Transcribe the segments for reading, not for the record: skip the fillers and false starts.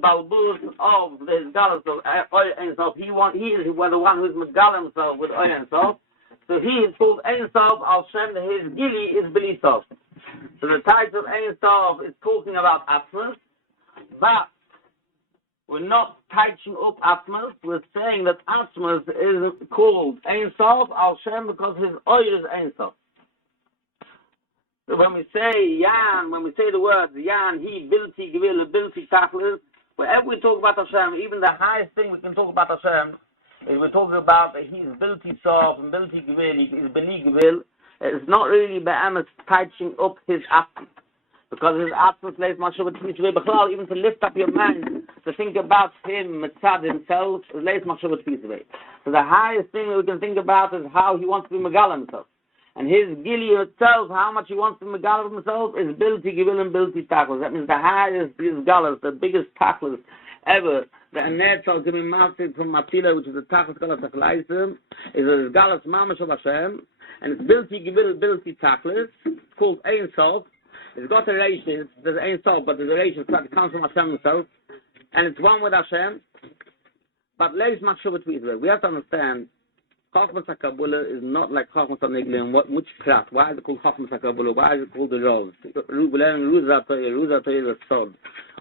Balbus of the Galus of Ohr Ein Sof. He is the one who is Megal himself with Ohr Ein Sof. So he is called Ein Sof al Shem. His Gili is Bili Sof. So the title of Ein Sof is talking about Atmos, but we're not touching up Atmos. We're saying that Atmos is called Ein Sof al Shem because his Ohr is Ein Sof. So when we say Yan, when we say the words Yan, he, Bilti, Gevil, Bilti, Tachlis, wherever we talk about Hashem, even the highest thing we can talk about Hashem is we're talking about that he's Bilti Sof and Bilti Gevil, he's Beli Gevil. It's not really Be'emes touching up his Atmos. Because his Atmos lays Mashubah Tfis B'chlal, even to lift up your mind, to think about him, Mitzad himself, lays Mashubah Tfis. So the highest thing that we can think about is how he wants to be Megal himself. And his Gili itself, how much he wants to Megal of himself, is Bilti Gevil and Bilti Tachlis. That means the highest, his Galas, the biggest Tachlis ever. The Anetzal to be mastered from Matila, which is the Tachlis Galas Tachlaisim, is a Galas Mamash of Hashem, and it's Bilti Gevil, Bilti Tachlis. It's called Ein Sof. It's got a ratios, there's Ein Sof, but there's a ratio that comes from Hashem himself, and it's one with Hashem. But Leis Machshuvat Vizra, we have to understand, Chachmas HaKabbalah is not like Chachmas HaNeglim. Which prat? Why is it called Chachmas HaKabbalah? Why is it called the Roz? Ruzatoy is a Sod.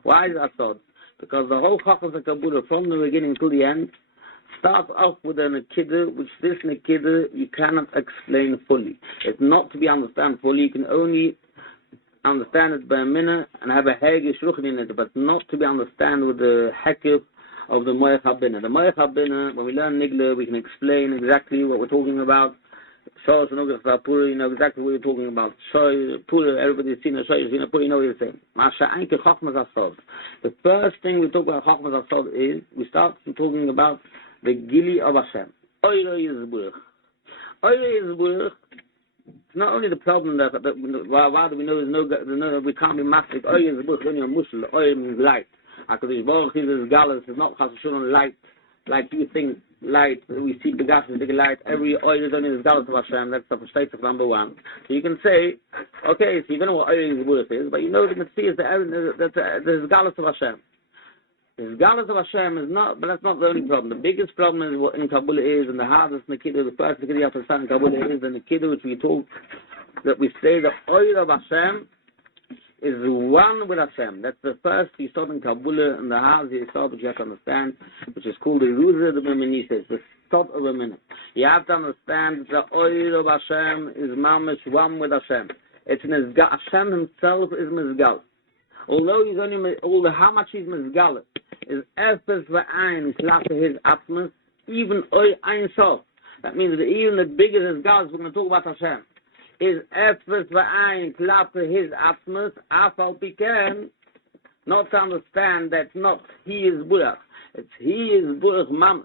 Why is it a Sod? Because the whole Chachmas HaKabbalah, from the beginning to the end, starts off with an Akida, which this Akida you cannot explain fully. It's not to be understood fully. You can only understand it by a minute and have a Hege Shruchin in it, but not to be understood with the Hekif of the Moech HaBinah. The Moech HaBinah, when we learn Nigla, we can explain exactly what we're talking about. Shosh and Ogach Pura, you know exactly what we're talking about. Shoy, Pura, everybody's seen a Shoy, you've seen a Pura, you know what you're saying. Masha Einke Chachmas HaSod. The first thing we talk about Chachmas HaSod is, we start talking about the Gili of Hashem. Oiro Yizburach. Oiro Yizburach, it's not only the problem that why do we know there's no we can't be massive. Oiro Yizburach, when you're Mushal, Oiro means light. HaKadosh Baruch Hu is Galus, is not Chas V'Shalom light, like you think light, we see Begash is big light, every oil is only the Galus of Hashem, that's the state of number one. So you can say, okay, so you don't know what oil is, but you know the Mitzvah is the Galus of Hashem. The Galus of Hashem is not, but that's not the only problem. The biggest problem is what in Kabbalah is, and the hardest Nikida, the first Nikida you have to understand in Kabbalah is the Nikida which we talk, that we say the oil of Hashem is one with Hashem. That's the first Yisod in Kabbalah, and the hardest Yisod which you have to understand, which is called the Ruza de Bemenisa, the Sod of a minute. You have to understand that the oil of Hashem is mamish one with Hashem. It's Mizgal. Hashem himself is Mizgal. Although he's only, how much he's Mizgal is Efes V'Ayin, Shlach his Atmos, even Ohr Ein Sof. That means that even the biggest Mizgal, we're going to talk about Hashem, is Efes V'Ayin, Shlach his Atmos, Afal Piken, not to understand that not he is Burach, it's he is Burach Mamash,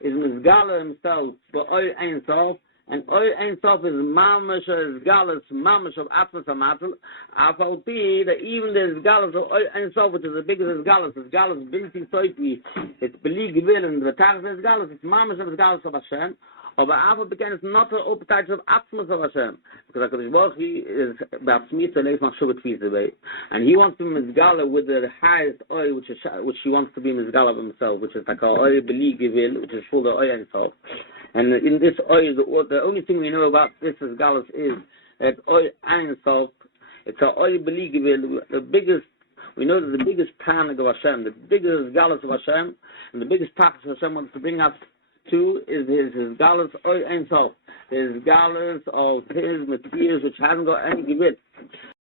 is Mizgal himself, but Ohr Ein Sof, and Ohr Ein Sof is Mamash, is Galus, Mamash of Atmos Amatel, Afal Pi, that even the Galus of Ohr Ein Sof, which is the biggest Galus, is Galus Bilti Soipi, it's Beli Gevil, and the Tachlis is Galus, it's Mamash of the Galus of Hashem, but Afal Pi is not the appetite of Atmos of Hashem, because HaKadosh Baruch Hu is Ba'atzmit Leif Machshuvat Fizavei, and he wants to be Mizgala with the highest Ohr, which he wants to be Mizgala of himself, which is like Ohr Beli Gevil, which is full of Ohr Ein Sof. And in this oil, the only thing we know about this as Galus is that Ohr Ein Sof, it's an oil Beli Gevil, the biggest, we know that the biggest Tanag of Hashem, the biggest Galus of Hashem, and the biggest package Hashem wants to bring us to is his Galus Ohr Ein Sof, his Galus of his materials which hasn't got any Gevil.